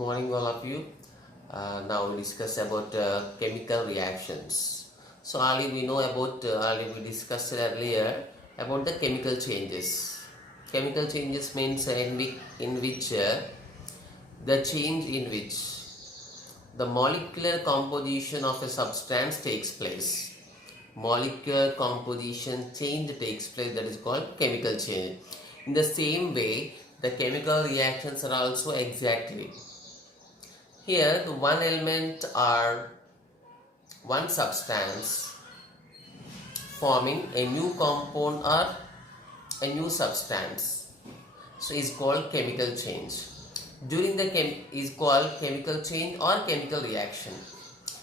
morning, all of you. Now we discuss about chemical reactions. So already we know about, already we discussed earlier about the chemical changes. Chemical changes means in which the change in which the molecular composition of a substance takes place. Molecular composition change takes place, that is called chemical change. In the same way, the chemical reactions are also exactly. Here, the one element or one substance forming a new compound or a new substance. So, is called chemical change. During the is called chemical change or chemical reaction.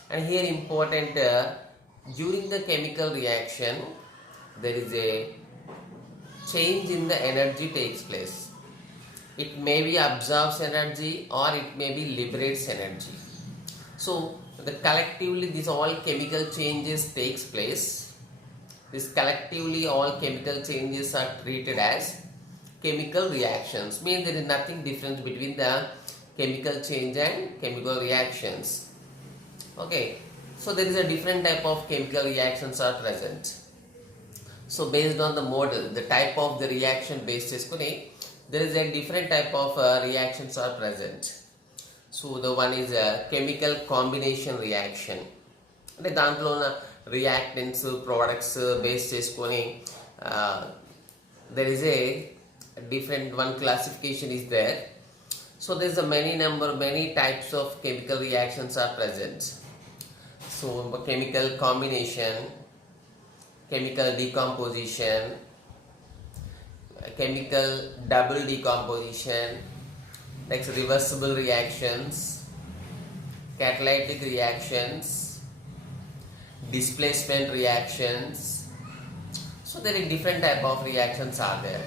And here important, during the chemical reaction, there is a change in the energy takes place. It may be absorbs energy or it may be liberates energy. So the collectively these all chemical changes takes place. This collectively all chemical changes are treated as chemical reactions. Means there is nothing difference between the chemical change and chemical reactions. Okay. So there is a different type of chemical reactions are present. So based on the model, the type of the reaction based చేసుకుని there is a different type of reactions are present. So the one is a chemical combination reaction. అంటే దాంట్లో ఉన్న reactants products base చేసుకొని there is a different one classification is there. So there is a many types of chemical reactions are present. So chemical combination, chemical decomposition, chemical double decomposition, next reversible reactions, catalytic reactions, displacement reactions. So there are different type of reactions are there.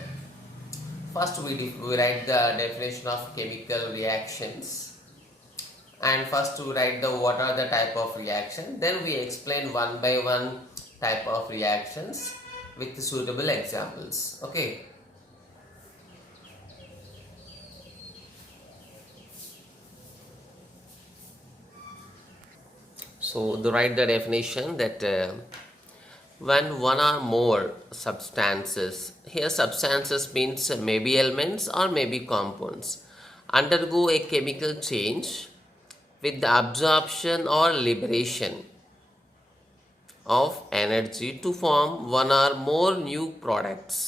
First we write the definition of chemical reactions, and first we write the what are the type of reaction, then we explain one by one type of reactions with suitable examples. Okay. So to write the definition that when one or more substances, here substances means maybe elements or maybe compounds, undergo a chemical change with the absorption or liberation of energy to form one or more new products,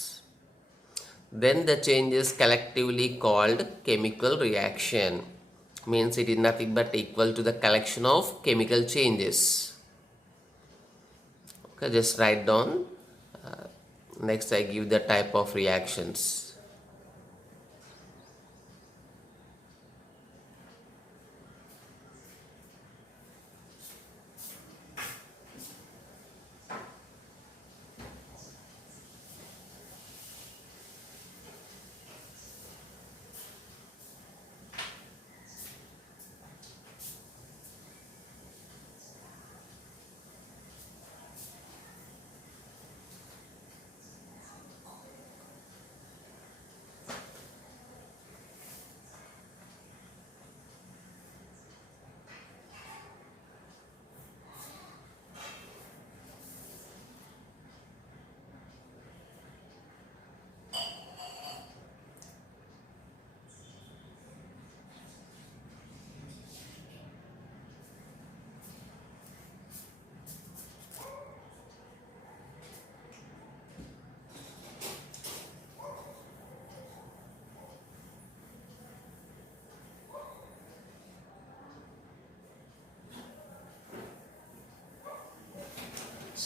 then the change is collectively called chemical reaction. Means it is nothing but equal to the collection of chemical changes. Okay, just write down. Next I give the type of reactions.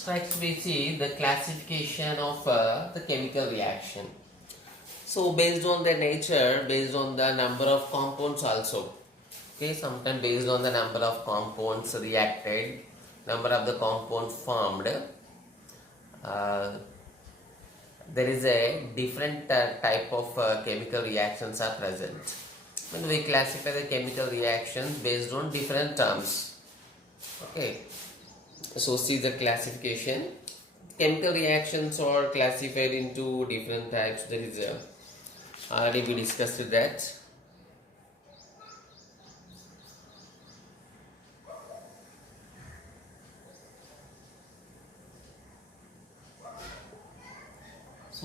Next we see the classification of the chemical reaction. So based on their nature, based on the number of compounds also. Okay, sometimes based on the number of compounds reacted, number of the compounds formed, there is a different type of chemical reactions are present. When we classify the chemical reactions based on different terms. Okay. So see the classification. Chemical reactions are classified into different types. There is a already we discussed that.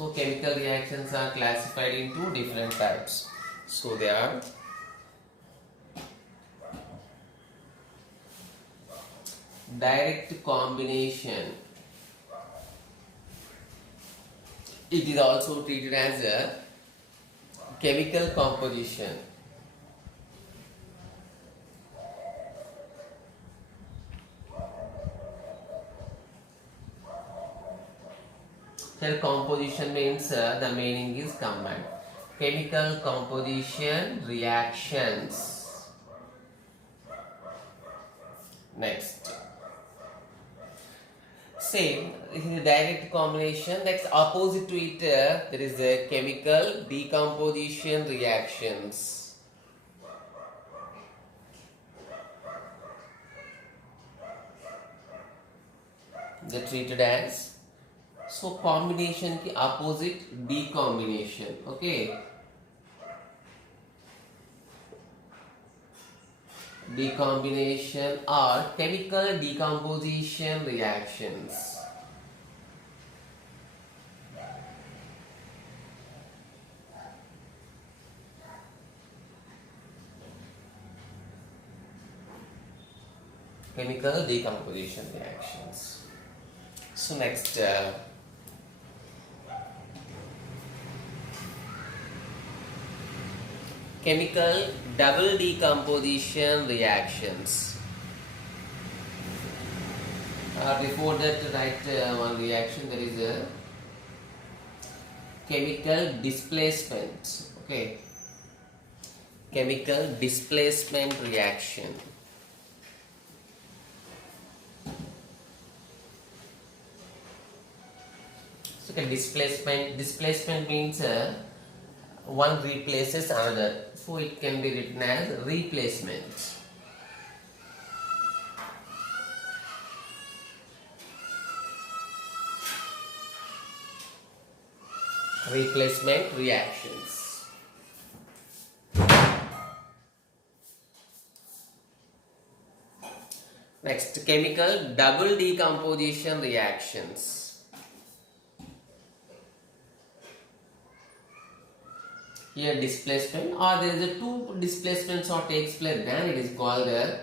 So chemical reactions are classified into different types. So they are direct combination. It is also treated as a chemical composition. Here composition means the meaning is combined. Chemical composition reactions. Next. Same, in the direct combination, that's opposite to it, there is a chemical decomposition reactions. They're treated as, so combination की opposite decombination, okay. Decombination or chemical decomposition reactions. Chemical decomposition reactions. So next, chemical double decomposition reactions. Before that, write one reaction. There is a chemical displacement. Okay, chemical displacement reaction. So displacement means one replaces another, so it can be written as replacement. Replacement reactions. Next, chemical double decomposition reactions. Here displacement, or there is a two displacements or takes place, then it is called a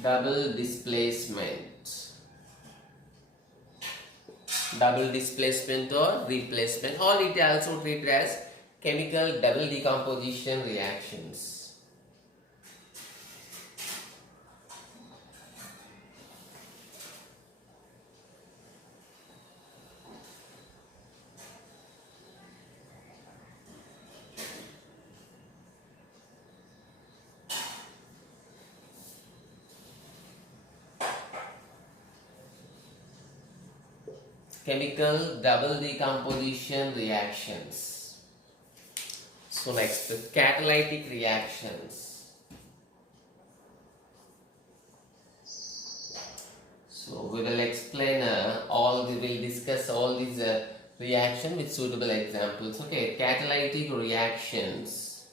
double displacement. Double displacement or replacement, or it also treated as chemical double decomposition reactions. Chemical double decomposition reactions. So next, the catalytic reactions. So we will explain we will discuss all these reactions with suitable examples. Okay, catalytic reactions.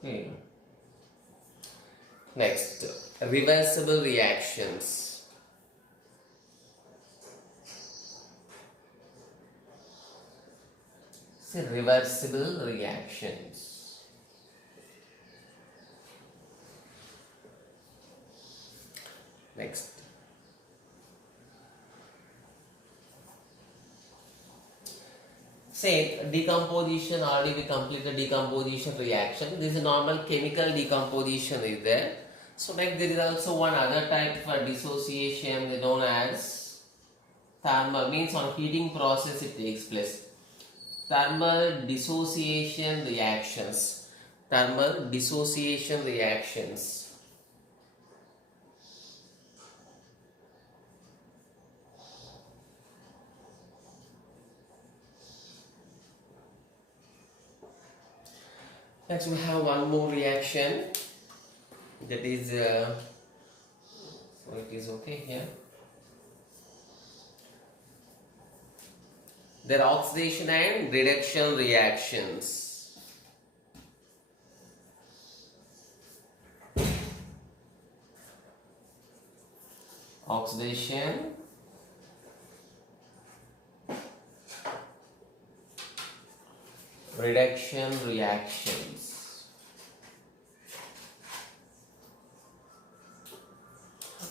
Okay. Next, reversible reactions. So reversible reactions. Next, say decomposition, already we completed decomposition reaction. This is a normal chemical decomposition is there. So next there is also one other type for dissociation known as thermal, means on heating process it takes place. Thermal dissociation reactions. Thermal dissociation reactions. Next we have one more reaction, that is so it is okay here. There are oxidation and reduction reactions. oxidation, reduction reactions.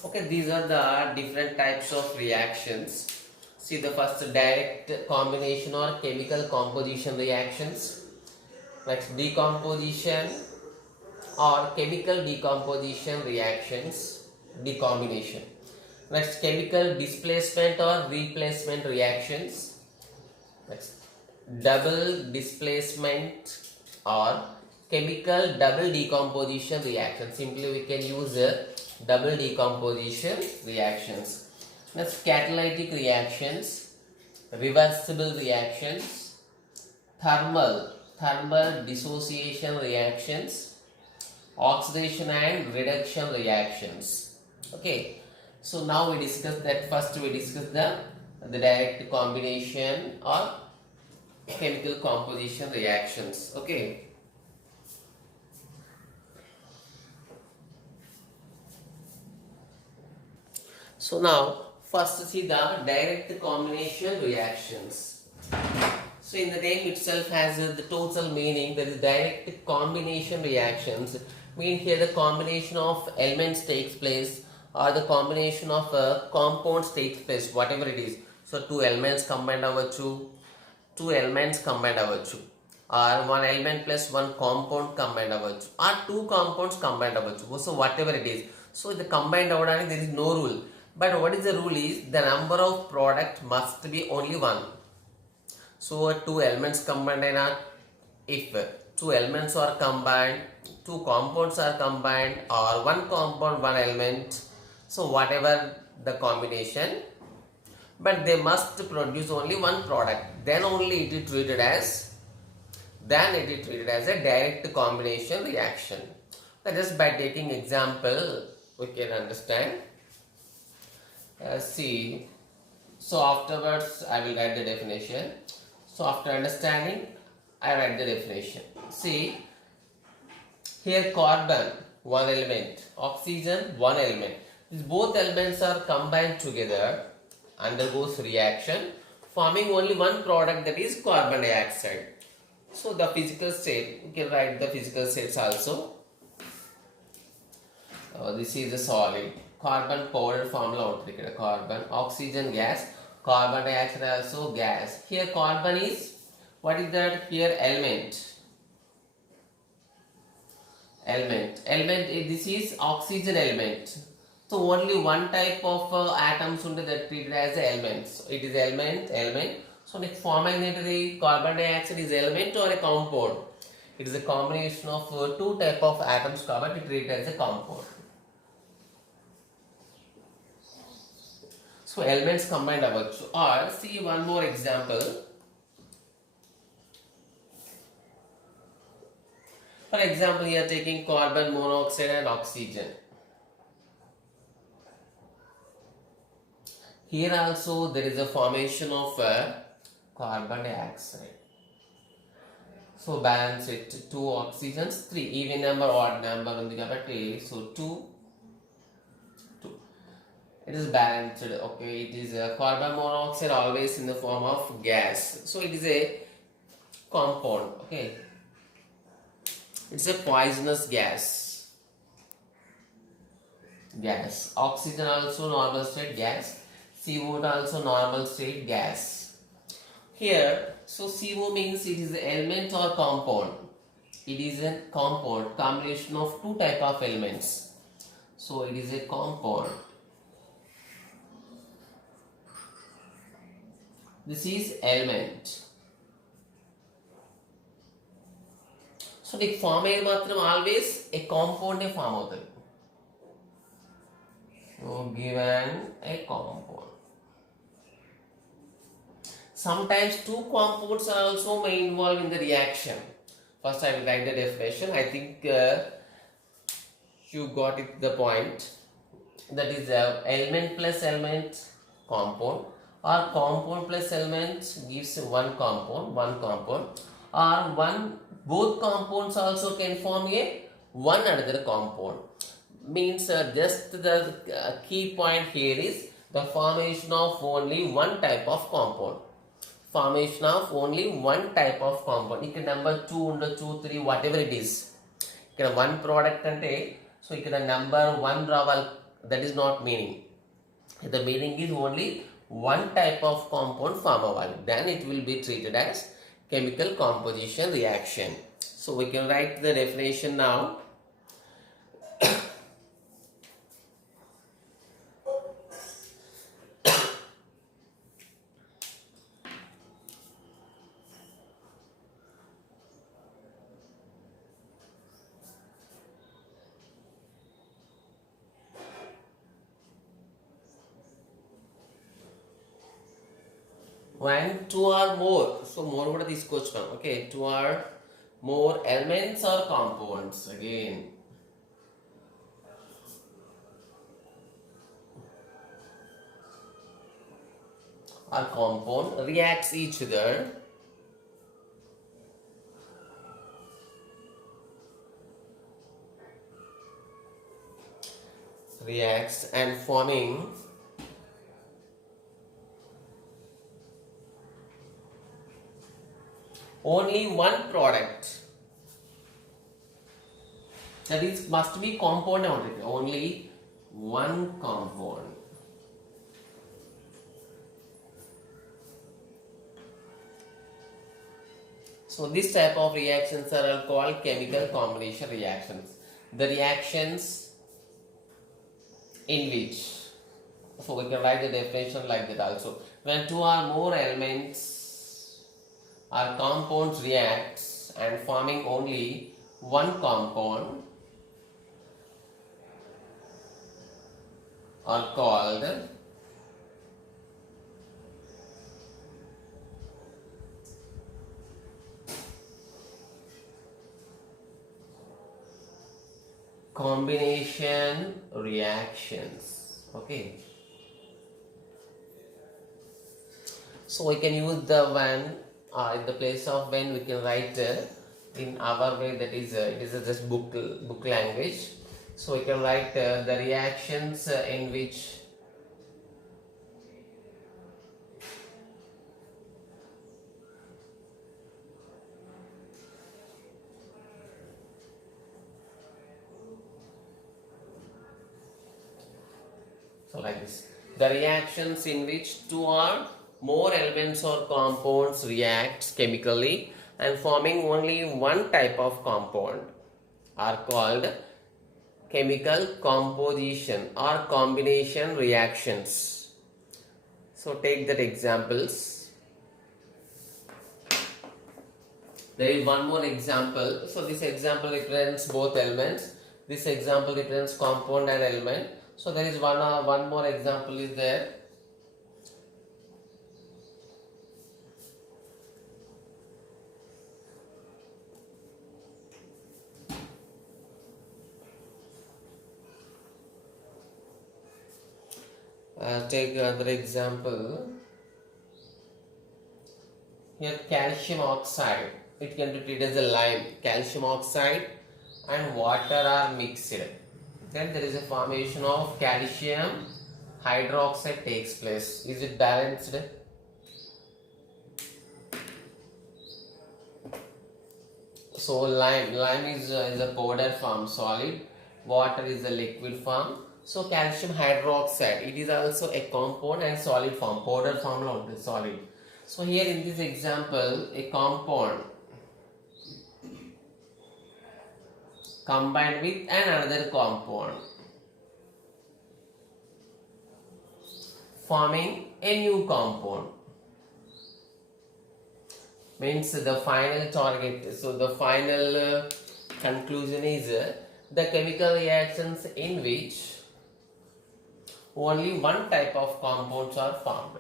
Okay, these are the different types of reactions. See the first, direct combination or chemical composition reactions. Next, decomposition or chemical decomposition reactions, decombination. Next, chemical displacement or replacement reactions. Next, double displacement or chemical double decomposition reaction. Simply we can use double decomposition reactions. Next, catalytic reactions, reversible reactions, thermal dissociation reactions, oxidation and reduction reactions. Okay, so now we discuss that. First we discuss the direct combination or chemical composition reactions. Okay, so now first see the direct combination reactions. So in the name itself has the total meaning, that is direct combination reactions. Mean here the combination of elements takes place, or the combination of compounds takes place, whatever it is. So two elements combined avvachu, or one element plus one compound combined avvachu, or two compounds combined avvachu. So whatever it is. So the combined avvadani there is no rule. But what is the rule is the number of product must be only one. So two elements combined, if two elements are combined, two compounds are combined, or one compound, one element, so whatever the combination, but they must produce only one product, then only it is treated as a direct combination reaction. Just by taking example we can understand. See, so afterwards I will write the definition. So after understanding, I write the definition. See, here carbon, one element, oxygen, one element. These both elements are combined together, undergoes reaction, forming only one product, that is carbon dioxide. So the physical state, we can write the physical states also. This is a solid. Carbon powder formula, carbon, oxygen gas, carbon dioxide also gas. Here carbon is, what is that? Here element, this is oxygen element. So only one type of atoms that treated as elements. It is element. So next, forming the carbon dioxide is element or a compound. It is a combination of two type of atoms carbon to treat as a compound. So elements combined avvachu. Or see one more example. For example, here taking carbon monoxide and oxygen. Here also there is a formation of carbon dioxide. So balance it, 2 oxygens, 3 even number, odd number on the so 2. It is balanced. Okay, it is a carbon monoxide always in the form of gas. So it is a compound. Okay, it's a poisonous gas. Oxygen also normal state gas. CO also normal state gas. Here, so CO means it is an element or compound. It is a compound, combination of two type of elements. So it is a compound. This is element. So the form always a compound form of it. So given a compound. Sometimes two compounds are also may involve in the reaction. First I will write the definition. I think you got it, the point. That is element plus element compound, or compound plus element gives one compound, or both compounds also can form one another compound. means just the key point here is the formation of only one type of compound. Formation of only one type of compound. ఇక్కడ number 2 ఉండొచ్చు 3 whatever it is. ఇక్కడ one product అంటే so ఇక్కడ number 1 రావాలి, that is not meaning. The meaning is only one type of compound form అవ్వాలి. Then it will be treated as chemical composition reaction. So we can write the definition now. When two or more, so more కూడా తీసుకోవచ్చు మనం. Okay, two or more elements or compounds again. Or compound reacts each other. Reacts and forming only one product. That is must be compound only. Only one compound. So this type of reactions are all called chemical combination reactions. The reactions in which, so we can write the definition like that also. When two or more elements or compounds reacts and forming only one compound are called combination reactions. Okay, so we can use the when in the place of when we can write in our way, that is it is just book language. So we can write the reactions in which so like this, the reactions in which two or more elements or compounds reacts chemically and forming only one type of compound are called chemical composition or combination reactions. So take that examples. There is one more example. So this example represents both elements. This example represents compound and element. So there is one more example is there. Take another example. Here calcium oxide, it can be treated as a lime. Calcium oxide and water are mixed. Then there is a formation of calcium hydroxide takes place. Is it balanced? So lime is a powder form solid, water is a liquid form. So calcium hydroxide, it is also a compound and solid form, powder form of the solid. So here in this example, a compound combined with another compound forming a new compound means the final target. So the final conclusion is the chemical reactions in which only one type of compounds are formed.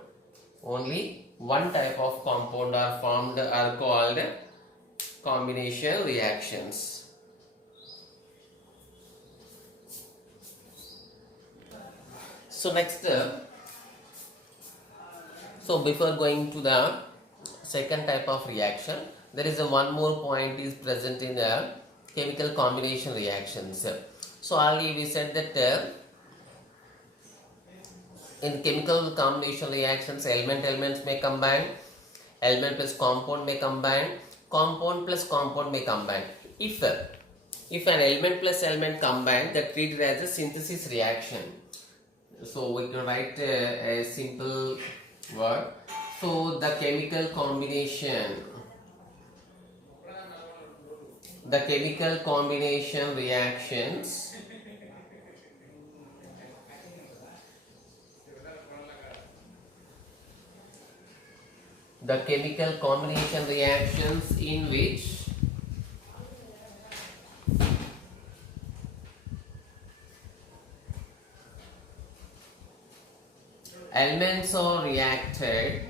Only one type of compound are formed are called combination reactions. So next, so before going to the second type of reaction, there is one more point is present in the chemical combination reactions. So already we said that in chemical combination reactions, elements may combine, element plus compound may combine, compound plus compound may combine. If an element plus element combine, that treated as a synthesis reaction. So we can write a simple word. So the chemical combination reactions in which elements are reacted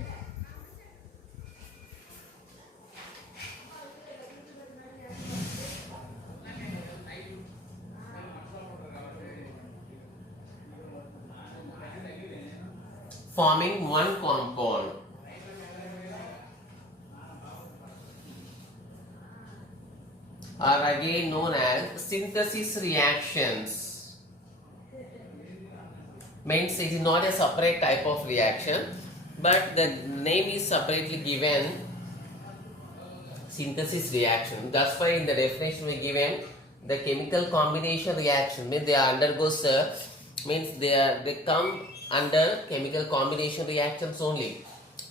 forming one compound are again known as synthesis reactions. Means it is not a separate type of reaction, but the name is separately given, synthesis reaction. That's why in the definition we given the chemical combination reaction means they undergoes means they come under chemical combination reactions only.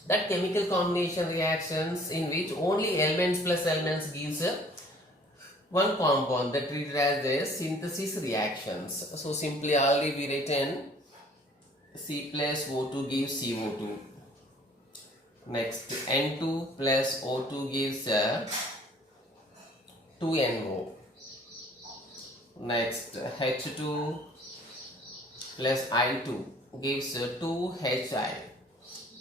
That chemical combination reactions in which only elements plus elements gives one compound, that treated as the synthesis reactions. So simply already we written C plus O2 gives CO2. Next N2 plus O2 gives 2NO. Next H2 plus I2 gives 2HI.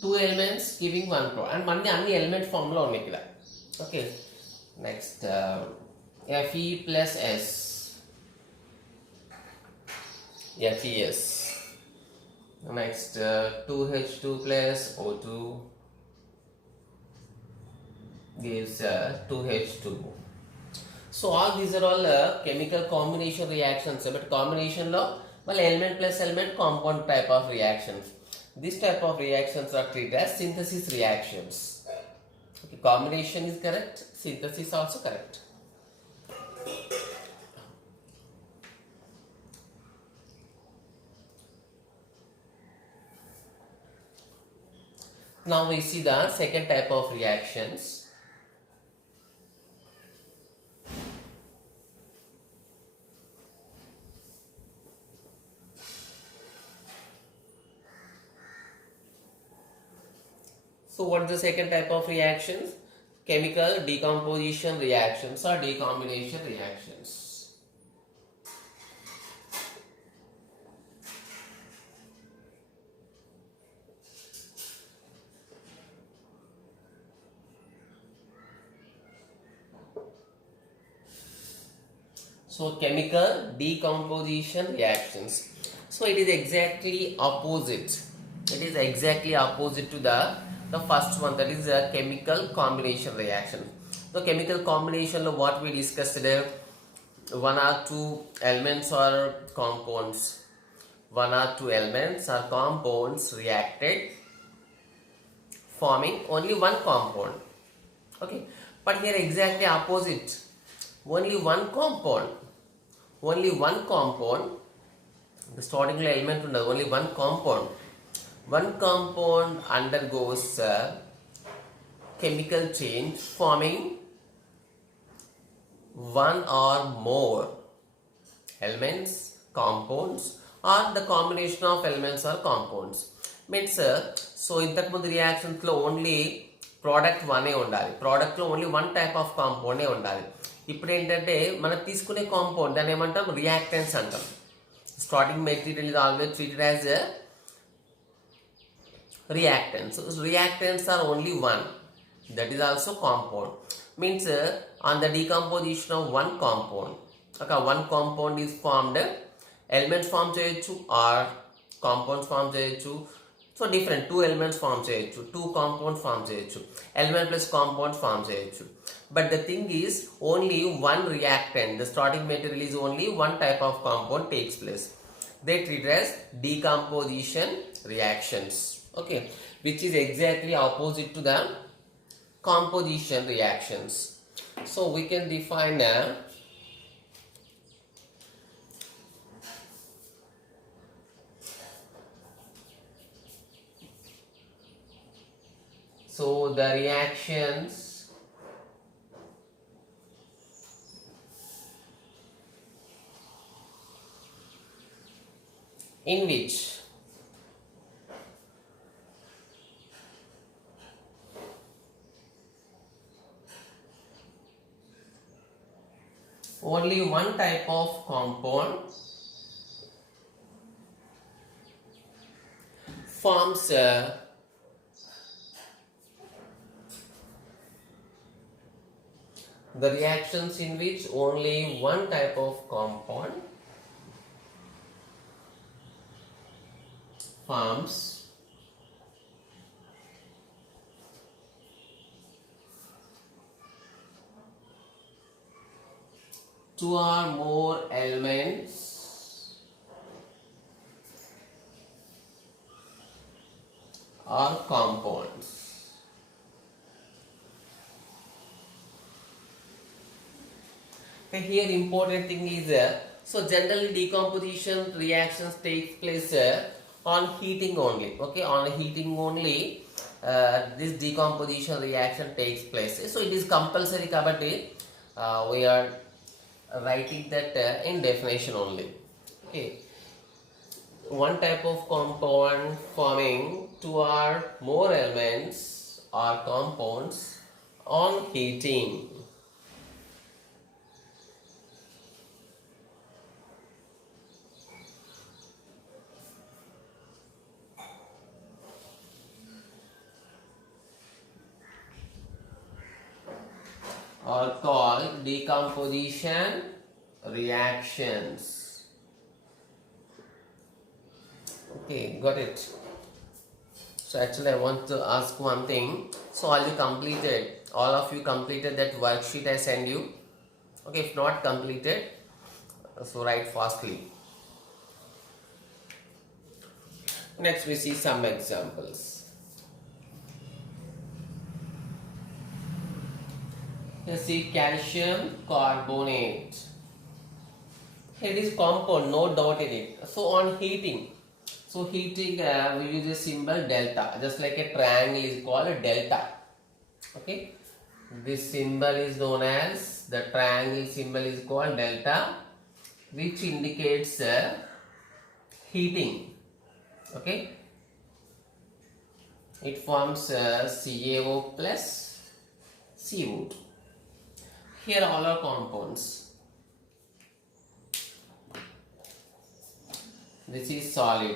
Two elements giving one product, and one element formula only. Okay. Next Fe plus S. FeS. Next 2H2 plus O2 gives 2H2. So all these are all chemical combination reactions, but combination law, well, element plus element compound type of reactions. This type of reactions are treated as synthesis reactions. Okay, combination is correct, synthesis also correct. Now we see the second type of reactions. So what is the second type of reactions? Chemical decomposition reactions or decombination reactions. So chemical decomposition reactions. So it is exactly opposite. It is exactly opposite to the first one, that is a chemical combination reaction. So chemical combination, what we discussed today, one or two elements or compounds. One or two elements or compounds reacted, forming only one compound. Okay, but here exactly opposite. Only one compound. The starting element under only one compound. One compound undergoes chemical change, forming one or more elements, compounds, or the combination of elements or compounds. Means so ఇంతకు ముందు reactions లో only product one ఉండాలి, product లో only one type of compound ఉండాలి. ఇప్పుడు ఏంటంటే మనం తీసుకునే కాంపౌండ్ దాన్ని ఏమంటాం, రియాక్టెన్స్ అంటాం. Starting material is always treated as a reactants. So reactants are only one, that is also compound. Means on the decomposition of one compound, okay, one compound is formed, elements form cheyochu or compounds form cheyochu. So so different 2 elements form చేయొచ్చు, 2 compound form చేయొచ్చు, element plus compound form చేయొచ్చు. But the thing is only one reactant, the starting material is only one type of compound takes place. They treat as decomposition reactions, okay, which is exactly opposite to the composition reactions. So we can define so the reactions in which only one type of compound forms the reactions in which only one type of compound forms two or more elements or compounds. Okay, here important thing is so generally decomposition reactions take place on heating only. Okay, on heating only this decomposition reaction takes place. So it is compulsory kabatti we are writing that in definition only. Okay, one type of compound forming two or more elements or compounds on heating. Are called decomposition reactions. Okay, got it. So actually I want to ask one thing. So all of you completed that worksheet I send you? Okay, if not completed, so write fastly. Next we see some examples. Let's see calcium carbonate. It is compound, no doubt in it. So on heating, we use a symbol delta, just like a triangle is called a delta. Okay, this symbol is known as, the triangle symbol is called delta, which indicates heating. Okay, it forms CaO plus CO2. Here all are compounds. This is solid,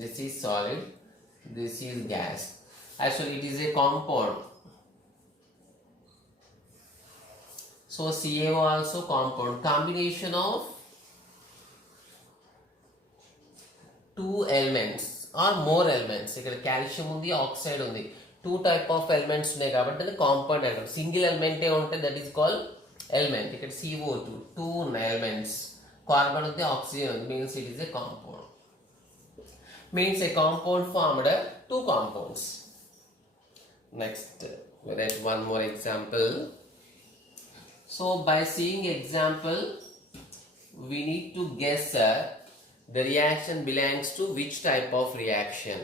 this is solid, this is gas. Actually it is a compound. So CaO also compound, combination of two elements or more elements. ఇక్కడ calcium ఉంది, oxide ఉంది, two type of elements ఉన్నాయి కాబట్టి అది compound అంటాం. Single ఎలిమెంటే ఉంటే that is called element. ఇక్కడ CO2 two elements, carbon ఉంది, ఆక్సిజన్ ఉంది, means it is a compound. Means a compound formed two compounds. Next we write one more example. So by seeing example we need to guess the reaction belongs to which type of reaction.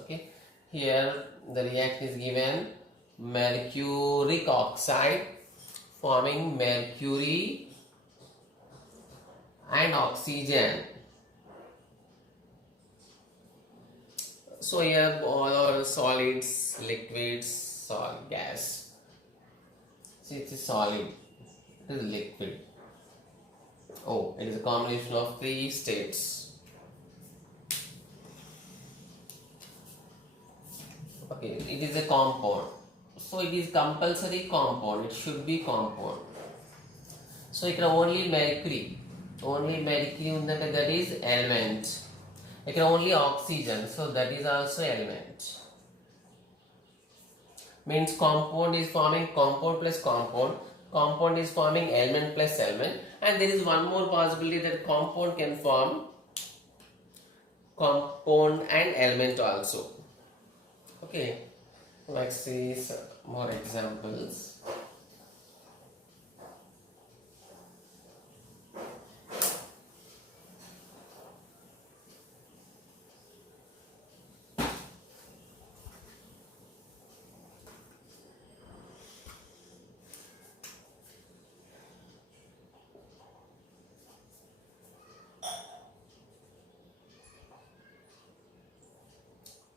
Okay, here the reaction is given mercuric oxide forming mercury and oxygen. So here all are solids, liquids, solid, gas. See, it's a solid, it is liquid. Oh, it is a combination of three states. Okay, it is a compound. So it is compulsory compound, it should be compound. So ఇక్కడ only mercury ఉందంటే that is element. Okay, only oxygen, so that is also element. Means compound is forming compound plus compound. Compound is forming element plus element, and there is one more possibility that compound can form compound and element also. Okay, let's see some more examples.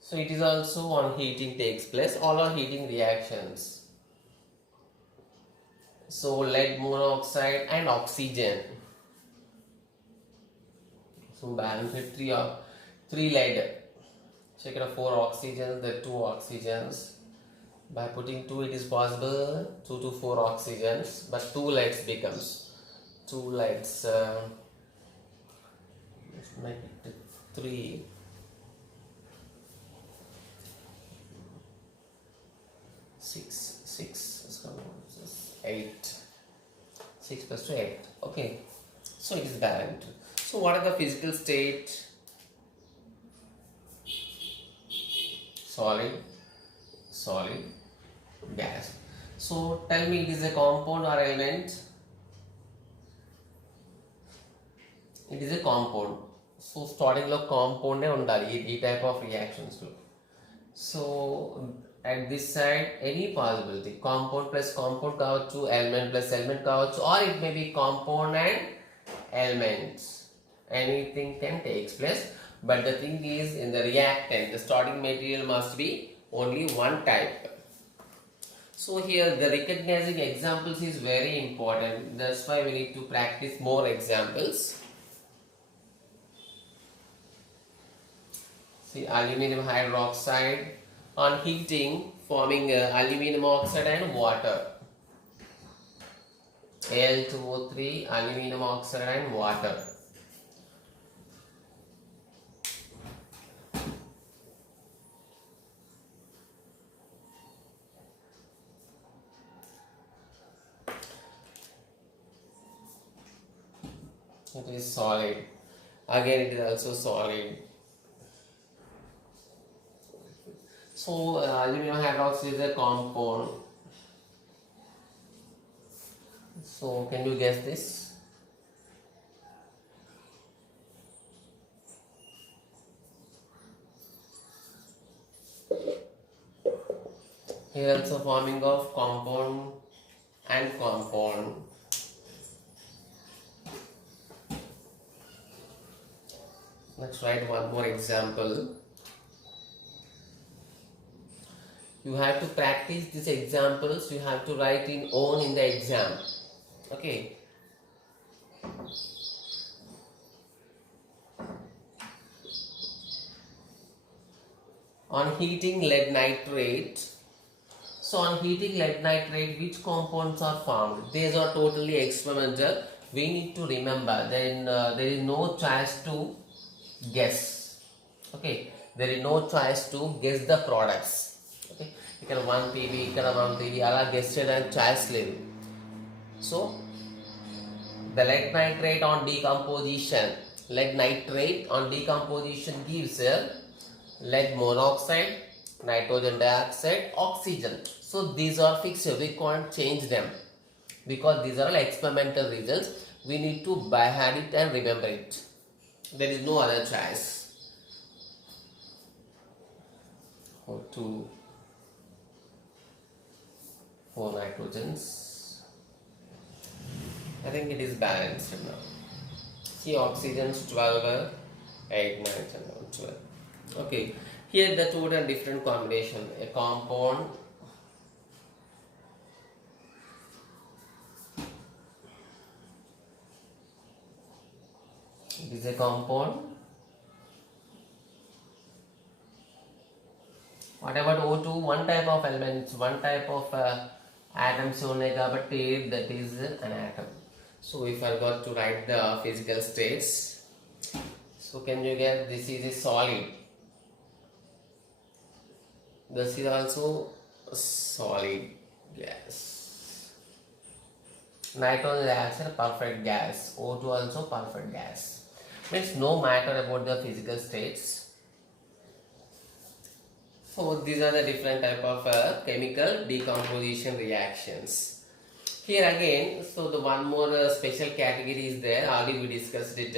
So it is also on heating takes place. All are heating reactions. So lead monoxide and oxygen. So balance it three lead. Check it out, 4 oxygens, the 2 oxygens. By putting 2 it is possible 2 to 4 oxygens, but 2 leads becomes 2 leads. Let's make it 3. 6 8. 6 plus 2 8. Okay, so it is balanced. So what are the physical state? Solid, solid, gas. So tell me, it is a compound or element? It is a compound. So starting lo compound undali ee type of reactions lo. So at this side any possibility, compound plus compound kavachu, element plus element kavachu, or it may be compound and elements. Anything can take place, but the thing is, in the reactant the starting material must be only one type. So here the recognizing examples is very important. That's why we need to practice more examples. See, aluminum hydroxide on heating forming aluminum oxide and water. Al2O3, aluminum oxide and water. It is solid. Again, it is also solid. So, aluminum hydroxide is a compound. So, can you guess this? Here also forming of compound and compound. Let's write one more example. You have to practice these examples. You have to write in own in the exam. Okay. On heating lead nitrate. So on heating lead nitrate, which compounds are formed? These are totally experimental. We need to remember. Then there is no choice to guess. Okay. There is no choice to guess the products. Okay. ఇక్కడ 1 pb ఇక్కడ 1 pb అలా guess చేయడానికి choice లేదు. So the lead nitrate on decomposition, lead nitrate on decomposition gives lead monoxide, nitrogen dioxide, oxygen. So these are fixed. We can't change them because these are all experimental results. We need to by heart it and remember it. There is no other choice. O2, 4 nitrogens. I think it is balanced now. See, oxygens 12, 8, 9, 10, 12. Okay, here the two are different combination. A compound it is a compound. What about O2? One type of elements, one type of atoms only, but that is an atom. So we forgot to write the physical states. So can you get this is a solid? This is also a solid gas. Nitrogen is a perfect gas. O2 also perfect gas. Means no matter about the physical states. So these are the different type of chemical decomposition reactions. Here again, so the one more special category is there. Already we discussed it.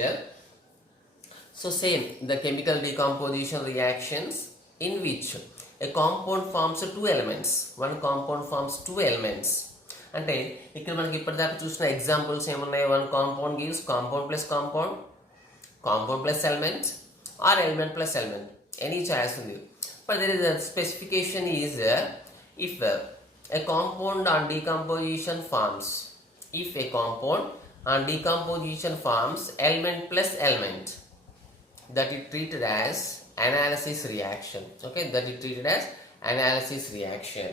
So same, the chemical decomposition reactions in which a compound forms two elements. One compound forms two elements. అంటే ఇక్కడ మనకి ఇప్పటిదాకా చూసిన examples ఏమున్నాయి? One compound gives compound plus compound, compound plus element or element plus element, any choice ఉంది. But there is a specification is if a compound on decomposition forms, if a compound on decomposition forms element plus element, that is treated as analysis reaction. Okay, that is treated as analysis reaction.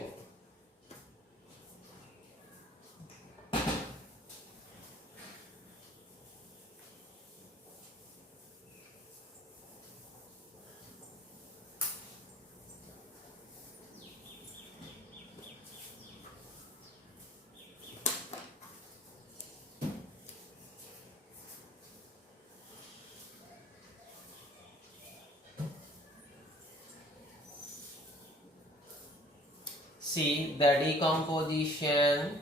See the decomposition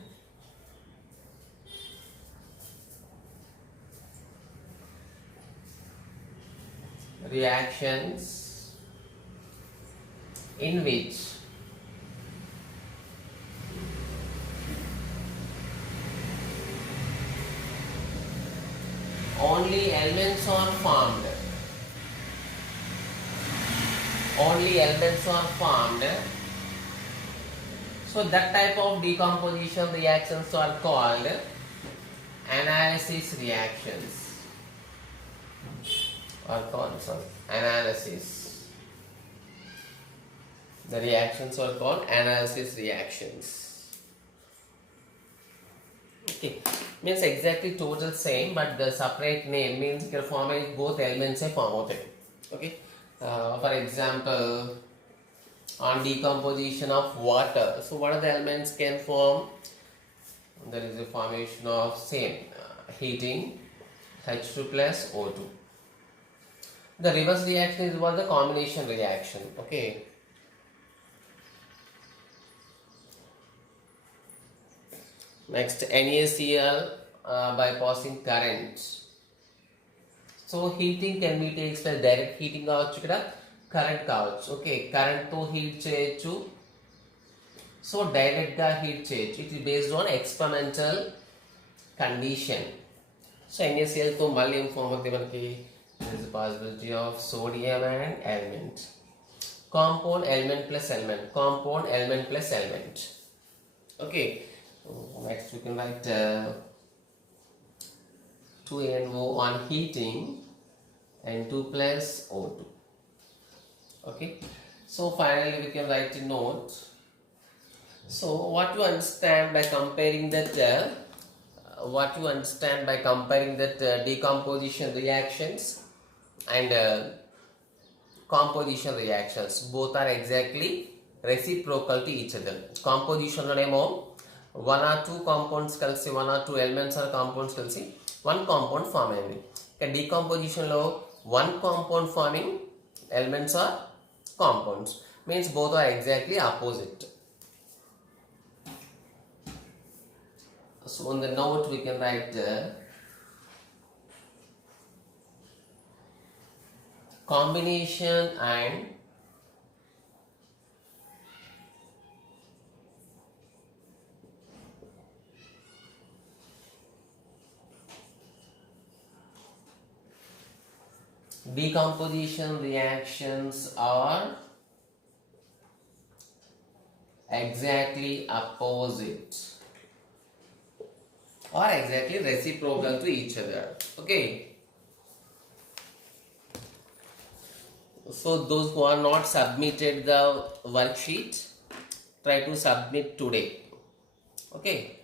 reactions in which only elements are formed. Only elements are formed. So that type of decomposition reactions are called analysis reactions. Analysis. The reactions are called analysis reactions. Okay, means exactly total same, but the separate name means you can form both elements form out. Okay, for example, on decomposition of water, so what are the elements can form? There is a formation of same heating, H2 plus O2. The reverse reaction is what the combination reaction. Okay, next NaCl by passing current. So heating can be takes by direct heating కావచ్చు, ఇక్కడ current కావచ్చు. Okay, కరెంట్తో heat చేయొచ్చు, so డైరెక్ట్గా heat చేయొచ్చు. It is based on experimental condition. So NaClతో మళ్ళీ ఏం ఫామ్ అవుతుంది మనకి? there is a possibility of sodium and element, compound element plus element, compound element plus element. Okay, next we can write 2NO on heating and 2 plus O2. Okay, so finally we can write a note. So what you understand by comparing that decomposition reactions and composition reactions, both are exactly reciprocal to each other. Composition లోనేమో one or two compounds కలిసి, one or two elements or compounds కలిసి one compound form అయింది. ఇక decomposition లో one compound forming elements are compounds, means both are exactly opposite. So on the note we can write combination and decomposition reactions are exactly opposite or exactly reciprocal to each other. Okay, so those who are not submitted the worksheet, try to submit today. Okay.